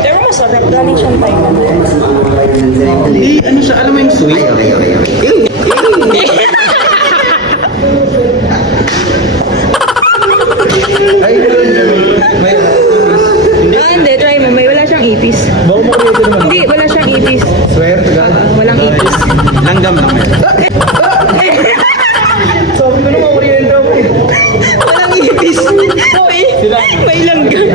Pero masarap. Galing siyang Thailand. Hindi, ano siya, alam mo yung sweet? Hindi. Try mo. May wala siyang ipis. Baka makulit naman. Hindi, wala siyang ipis. Swear to God. Walang ipis. Langgam lang meron. Sabi ko naman, oriento ako eh. Walang ipis. Uy, may langgam.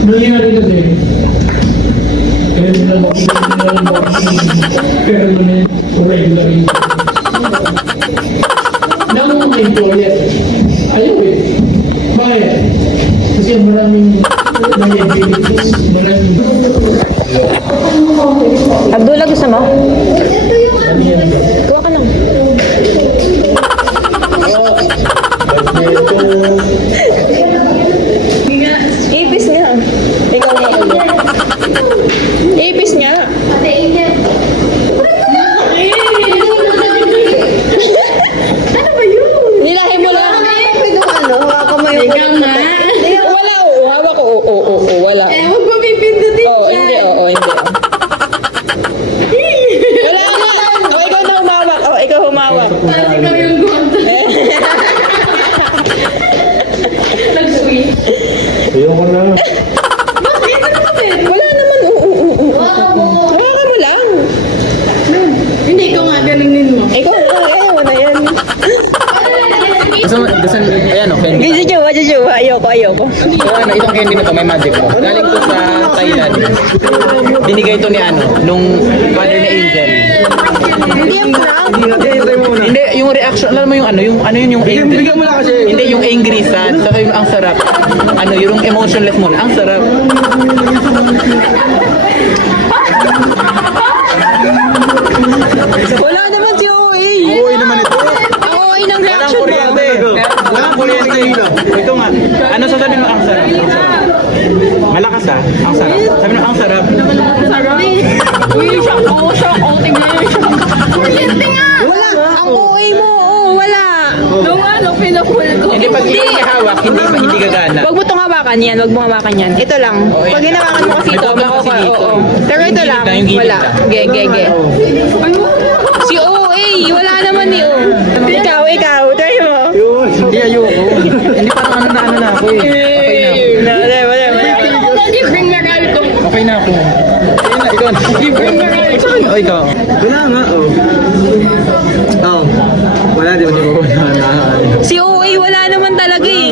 Nangyari kasi, kaya nila permanent or regular ng mga employer. Ayaw eh. Bakit? Kasi maraming benefits, maraming Abdullah, gusto mo? Kuha ka lang. Ipis nga. Ikaw nga ulo. Ipis nga. Ano ba yun? Nilahi mo lang. Ikaw nga. Wala, oo. Hawak ko, oo. Wala. Huwag mo pipindutin Oo, hindi. Wala na. O, ikaw na humawak. O, ikaw humawak. Parang ikaw yung guwanta. Nag-sweet. Ayoko na. Bakit? Ano ba yun? Wala naman. Oo. Wala mo. Hawakan mo lang. Hindi, ikaw nga, ganunin mo. Ikaw nga. Ayaw mo na yan. Gusto, ayan o, candy. Jowa. Ayoko. So ano, itong candy na to, may magic po. Galing to sa Thailand. Binigay to ni ano, nung father ni Angel. Hindi yung prank. Hindi, yung reaction, alam mo yung ano, yung angry. Bigyan mo lang kasi. Hindi, yung angry, sad, saka yung ang sarap. Ano, yung emotionless mo, ang sarap. Wala naman si OA. Uy naman ito. Ang OA ng Walang reaction mo. kuryente. Walang kuryente dito. Ito nga. Ano sasabihin mo, ang sarap? Ang sarap. Malakas ah, ang sarap. Sabi mo, ang sarap. Sarap. Uy, shock. Tingnan yung shock. Kuryente nga. Wala. Ang OA mo. Wala. Nung ano, pinapul ko. Hindi, pag hindi hawak, hindi gagana. Wag mo itong hawakan yan. Wag mo hawakan yan. Ito lang. Pag hinawakan mo kasi May ito, bubble kasi makukuha. dito. Oo. Pero Yung ito gilid lang. lang, yung gilid Wala. lang. Ge. Ano? Si OA. Wala naman ni O. Ikaw. Try mo. Hindi, ayoko. Hindi parang ano na ako eh. Wala. Bring na kayo itong. Okay na ako. Ayun na, ikaw. Bring na kayo itong. O, ikaw. Wala nga, oh. Oh. Wala, di ba? Si OA wala naman talaga eh.